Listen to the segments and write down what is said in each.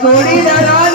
Corina,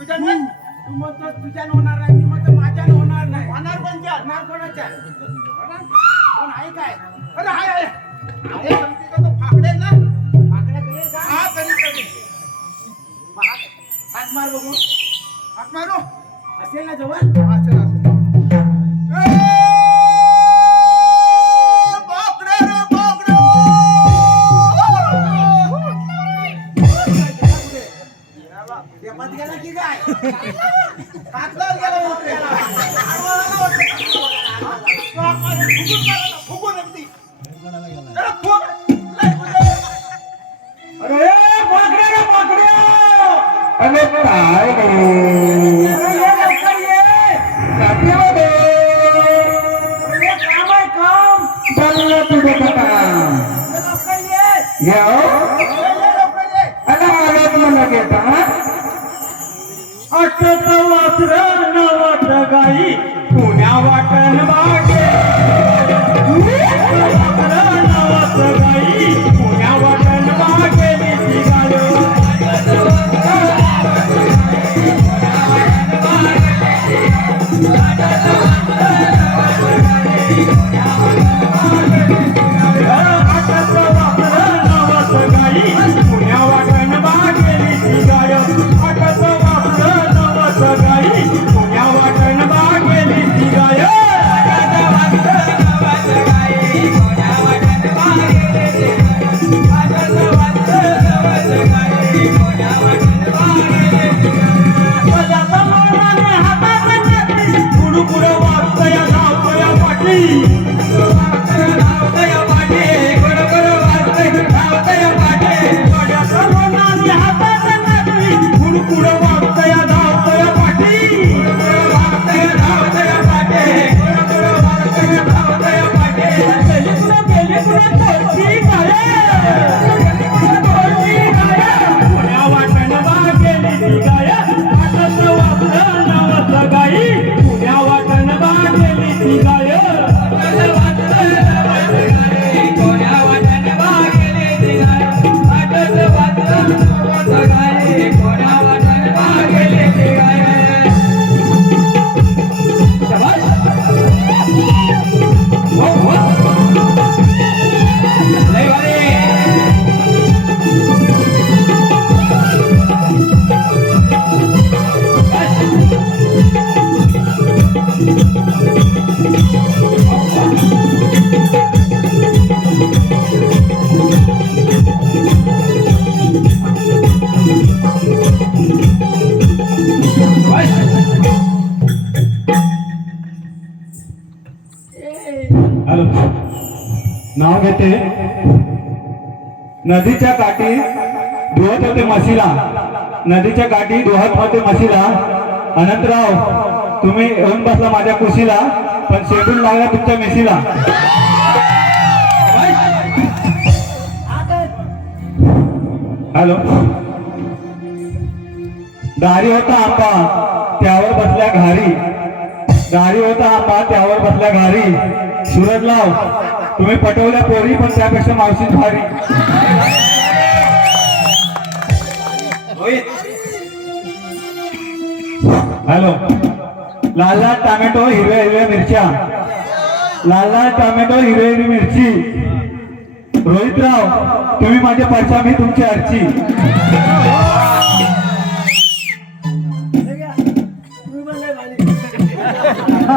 तुझ्या तू म्हणतो तुझ्यानं होणार नाही मी म्हणतो माझ्यानं होणार नाही. होणार कोणत्या होणार कोणाच्या? पण आहे काय? अरे आहे आहे अरे तो ना. फाकड्या करेल हा करेल करेल मार बघू. हाक मारू? असेल ना जवळ? असेल. Yeah. नदीच्या काठी धुवत होते म्हशीला. नदीच्या काठी धुवत होते म्हशीला. अनंतराव तुम्ही येऊन बसला माझ्या कुशीला पण शेंडून लागला तुमच्या मेशीला. हॅलो. दारी होता आपा त्यावर बसल्या घारी. गाडी त्यावर बसल्या घारी. सुरत लाव. तुम्ही पटवल्या पोरी पण त्यापेक्षा मावशी भारी. हॅलो. लाल लाल टोमॅटो हिरव्या हिरव्या मिरच्या. लाल लाल टोमॅटो हिरव्या हिरवी मिरची. रोहितराव तुम्ही माझे परचा मी तुमची आरची.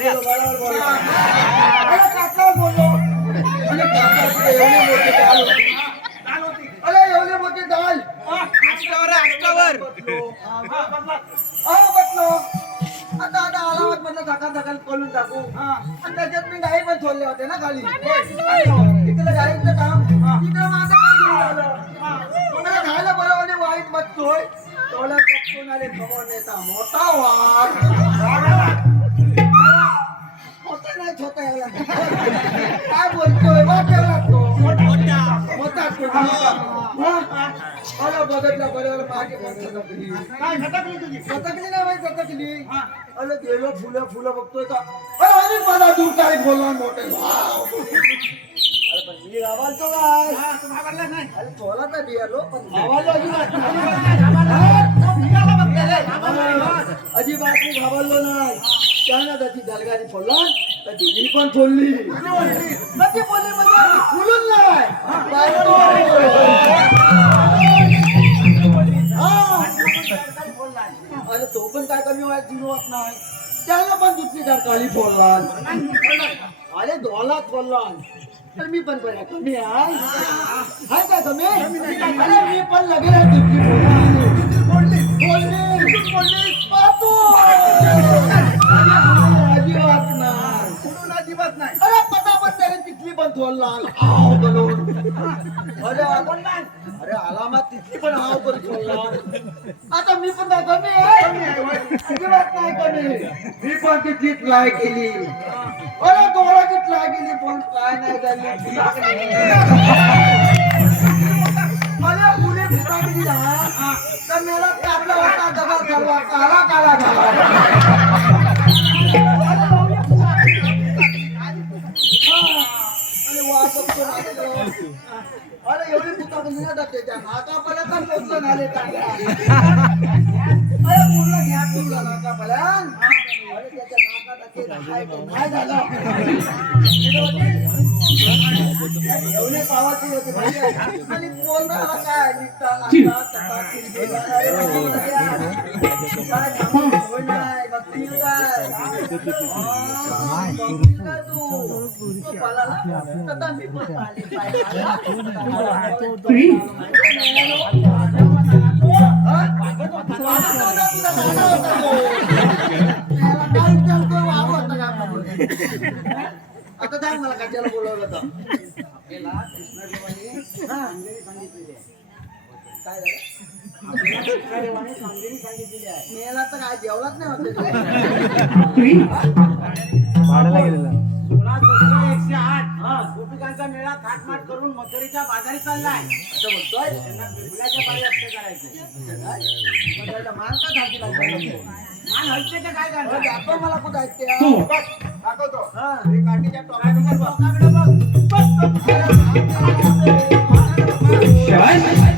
अरे काका बोललो डाल बसलो आता आता आला म्हटलं खोलून टाकू आणि त्याच्यात मी गाई पण सोडले होते ना खाली तिकडे गाईचं काम तिकडे माझं मला खायला आणि वाईट बसतोय तेवढ्या बघून आले नेता मोठा वाघ बघितलं बरोबर मागे सटकली ना बाई सटकली अरे गेलो फुलं फुलं बघतोय का? अरे मला दूर काय बोलला मोठे? वाव. अरे पण मी घाबरतो काय अरे थोडा तर बियालो पण घाबरलो अजिबात अजिबात मी घाबरलो नाही. त्यानं त्याची दलगारी फोडला तर दिली पण फोडली. बोलली म्हणजे फुलून नाही काय कमी वाईट जिरवत नाही. त्याला पण दुसरी काळी फोडला अरे दोलात फोडला तर मी पण बऱ्या कमी आहे? हाय का कमी अरे मी पण लगेच दुसरी फोडली फोडली पाहतो. अजिबात नाही. अरे त्याने तिथली पण थोडली चालला हाव करून. अरे अरे आलामा तिथली पण हाव करून चालला आता मी पण काय कमी आहे. अजिबात नाही कमी. मी पण तिथली ट्राय केली. अरे डोळ्याची ट्राय केली? पण काय नाही झाली? नाही. अरे पुढे ठिकाणी गेला तर मेला कापला होता दगड झाला काला काला झाला अरे एवढी पुस्तक मिळतात त्याच्या नाकापर्यंत पोचलं झाले टांगड्या. अरे पूर्ण घ्या तुला नाकापर्यंत. अरे त्याच्या नाकात नाही ते नाही झालं. एवढी पावाची होती माहिती आहे? आणि बोलणारा काय निघता लागता तसा किरकिर. अरे बाबा, काय सांगू? होय नाही, बघतील काय? हा, बघतील काय तू? तू पालाला? आता मी पण पाली पाहिजे. हा? आता सांग मला कशाला बोलवलं होतं हा, काय. मेला तर काय जेवलाच नाही वाटतं सोळा सतरा एकशे आठ हा, गोपिकांचा मेळा थाटमाट करून मथुरेच्या बाजारी चाललाय. असं म्हणतोय. त्यांना हत्या करायचे मान का धाकी लागला? मान काय दाखव मला कुठं ऐकते दाखवतो हे काठीच्या टोकाकडे बघ. बघ.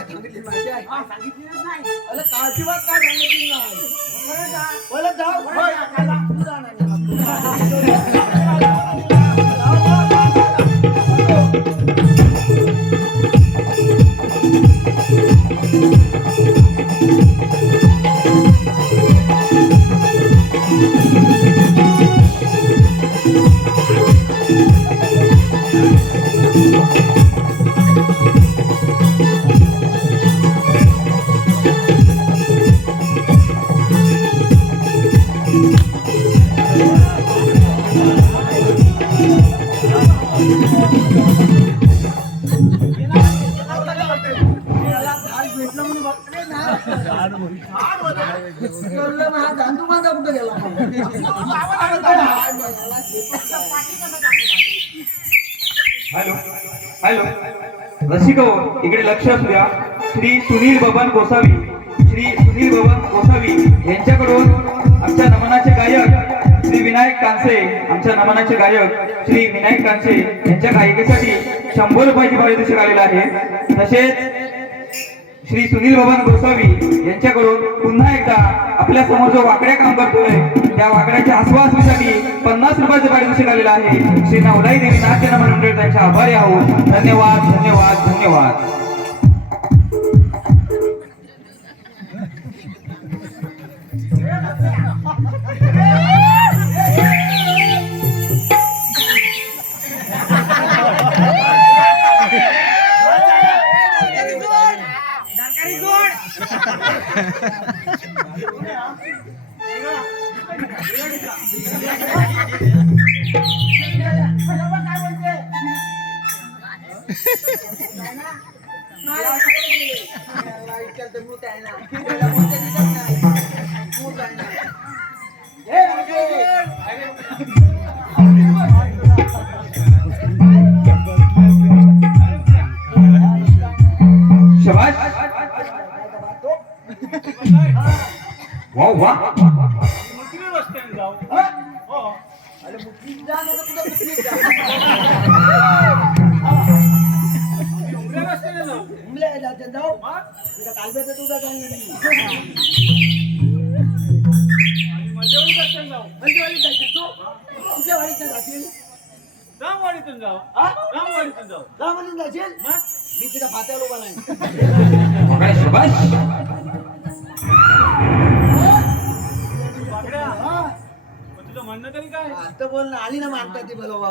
अरे काय सांगितली माहिती आहे? अरे काळजीवात काय सांगितली नाही. बोलत जाऊ. होय, तू जा हॅलो हॅलो. रसिको हो, इकडे लक्ष असू द्या. श्री सुनील बबन गोसावी. श्री सुनील बबन गोसावी. यांच्याकडून आमच्या नमनाचे गायक श्री विनायक कांसे आमच्या नमनाचे गायक श्री विनायक कांसे यांच्या गायिकेसाठी शंभर रुपयाची पारितोषिक आलेलं आहे. तसेच श्री सुनील बबन गोसावी यांच्याकडून पुन्हा एकदा आपल्यासमोर जो वाकड्या काम करतोय त्या वाकड्याच्या आश्वासनासाठी पन्नास रुपयाचे पारितोषिक आलेलं आहे. श्री नवलाई देवी नाट्य नमन मंडळ त्यांचे आभारी आहोत. धन्यवाद धन्यवाद धन्यवाद. शबाश वा वा मुकली रस्त्याने जाऊ. हा? हो अरे मुकलीत जा तर कुठं मुकलीत जा उमऱ्या रस्त्याने जाऊ. उमल्या जाते जाऊ मग? तुझा कालब्याचा तुझा काय नाही आणि मध्यवर्ती रस्त्याने जाऊ. वालीत जायचे तू वालीत नाही जाशील रामवाडीतून जाऊ. हा? रामवाडीतून जाऊ. म्हणून जाशील? मी तिथं फात्यावर उभा नाही. तुझं म्हणणं तरी काय आता बोल ना आली ना मानता ती बरोबर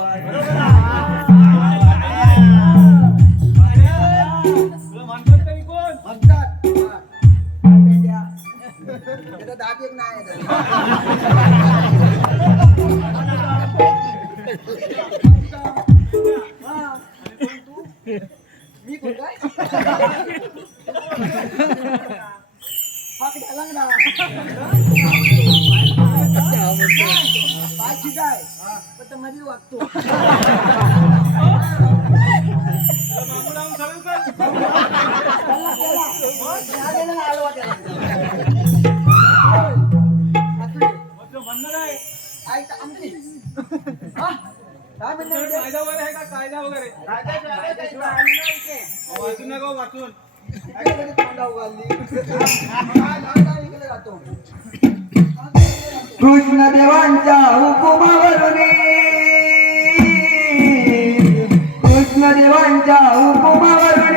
तुला म्हणतात तरी कोण म्हणतात? त्याचा दात एक नाही आहे त्याला. हा. मी कोण काय काय पण मध्ये वागतो. हा? कायदा वगैरे आहे का कायदा वगैरे इथे. वाचून नका वाचून काय कृष्ण देवांच्या हुकुमावरून कृष्ण देवांच्या हुकुमावरून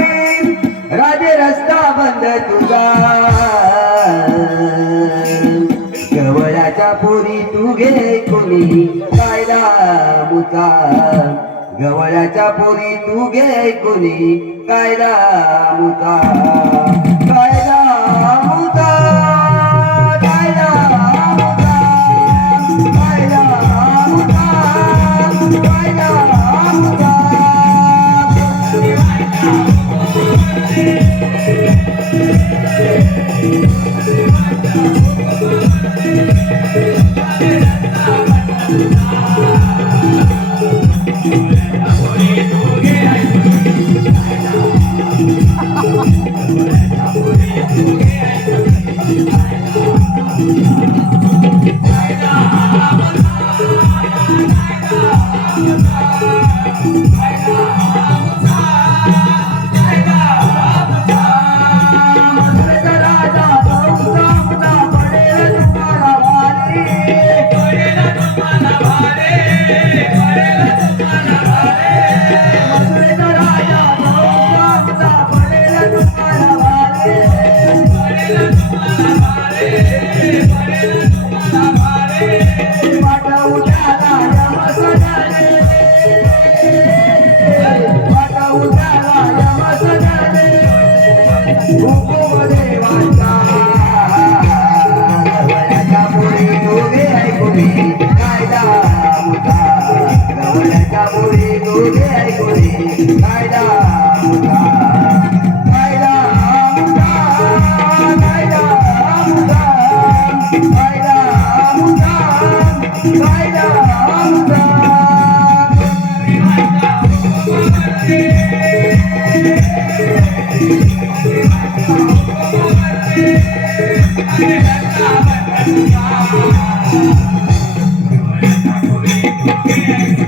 राजे रस्ता बंद तुझा. गवळ्याच्या पोरी तू घे कोणी कायदा मुचा गवळ्याच्या पोरी तू घे कोणी कायदा मुका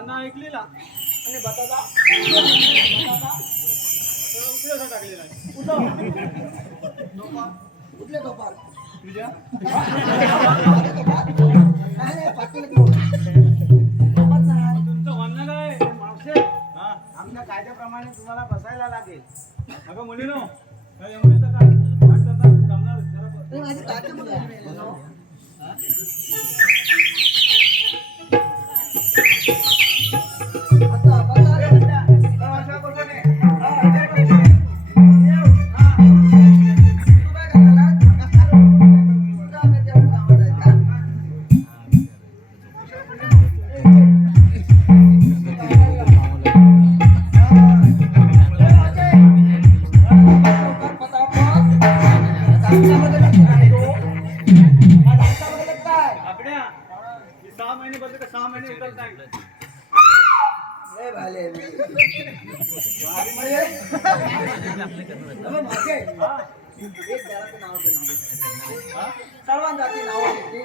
काना ऐकलेला. आणि बटाटा. टाकलेला आहे कुठं? कुठले कपाल तुझ्या नाही नाही पाटील कोण? कपाल नाही. तुमचं म्हणणं काय मावशे, हा? आमच्या कायद्याप्रमाणे तुम्हाला बसायला लागेल. अगं मुलीनो काय एवढं काय? जमणार जरा माझी मुलं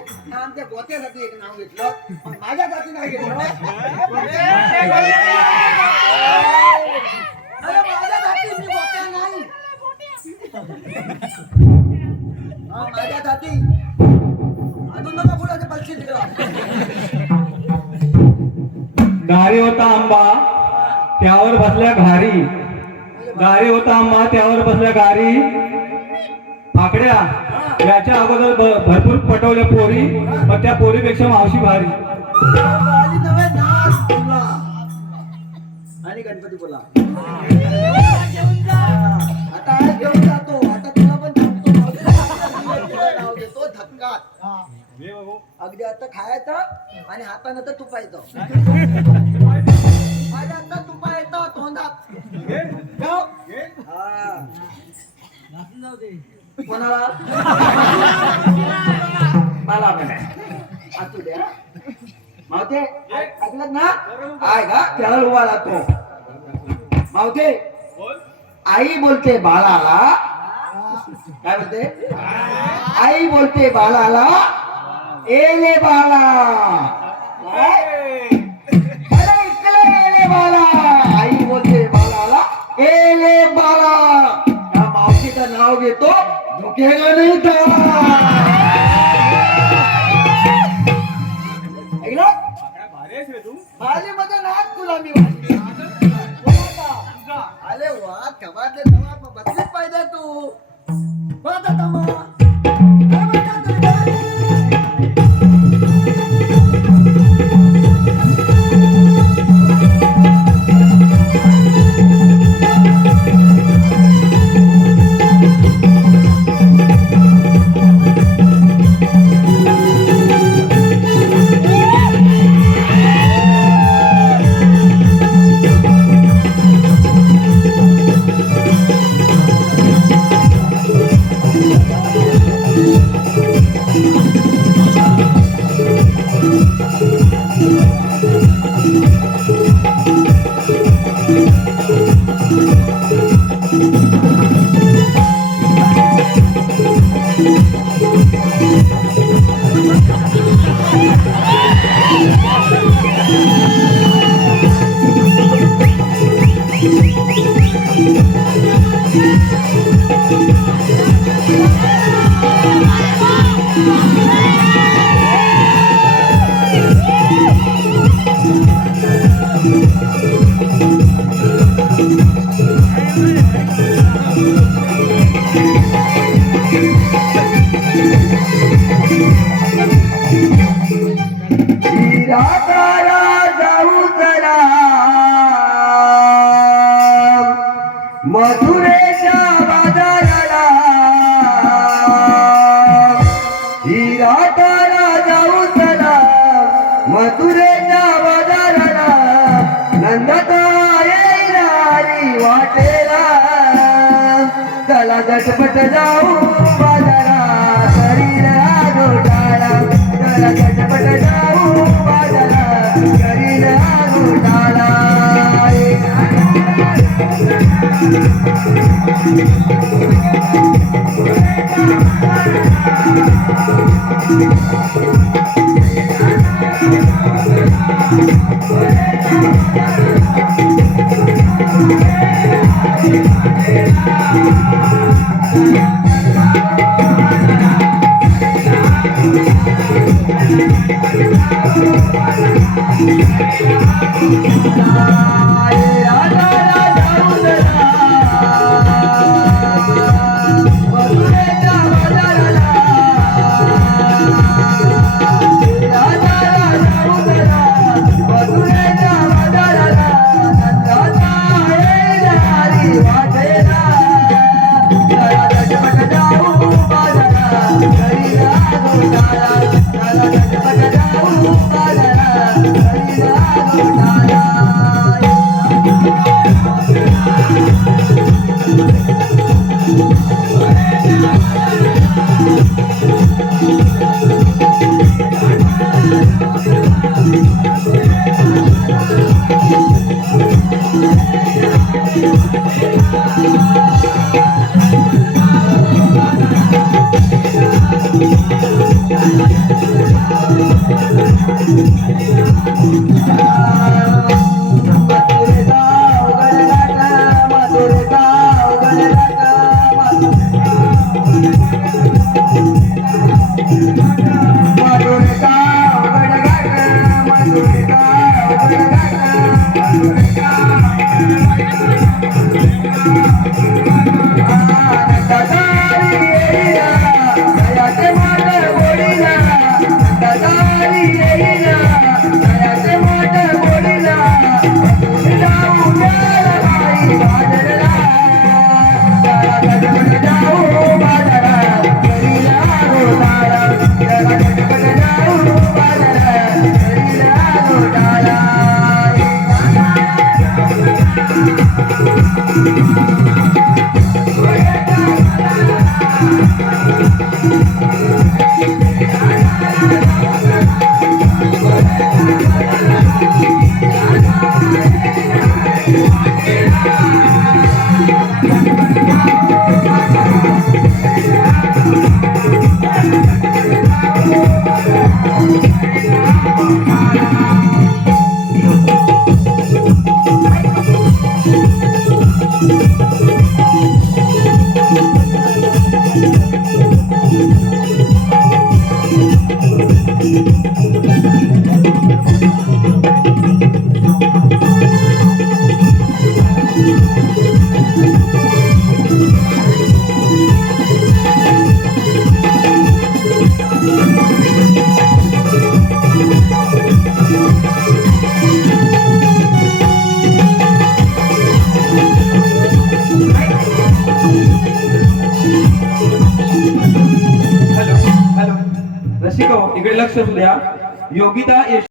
आमच्या एक नाव घेतलं. पण माझ्या जाती नाही घेतलं. अरे माझ्या जाती मी गोत्या नाही. हा, माझ्या जाती. अजून नका तिकडं. गारी होता आंबा त्यावर बसल्या घारी. गारी होता आंबा त्यावर बसल्या गारी आकड्या याच्या अगोदर भरपूर पटवल्या पोरी पण त्या पोरीपेक्षा मावशी भारी. आणि गणपती बोला. आता घेऊन जातो. आता तुला पण अगदी आता खायचं आणि हातानं तर तुपायचं. माझ्या आता तुपा येतं तोंडात घे जाऊ. घे हा. कोणाला? मला असू द्या. मावते ऐकलं ना? आहे का? त्याला उभा राहतो. मावते बोल. आई बोलते बाळाला. काय बोलते आई बोलते बाळाला एले बाळा. काय? अरे इकडे एले बाळा. आई बोलते बाळाला एले बाळा. नाव घेतो झुकेगा नाही था ऐकलं काय भारी आहेस रे तू मध्ये नाच तुला मी वाजवी. वा बदलीच पाहिजे तू. बघ तमा Bye. Porque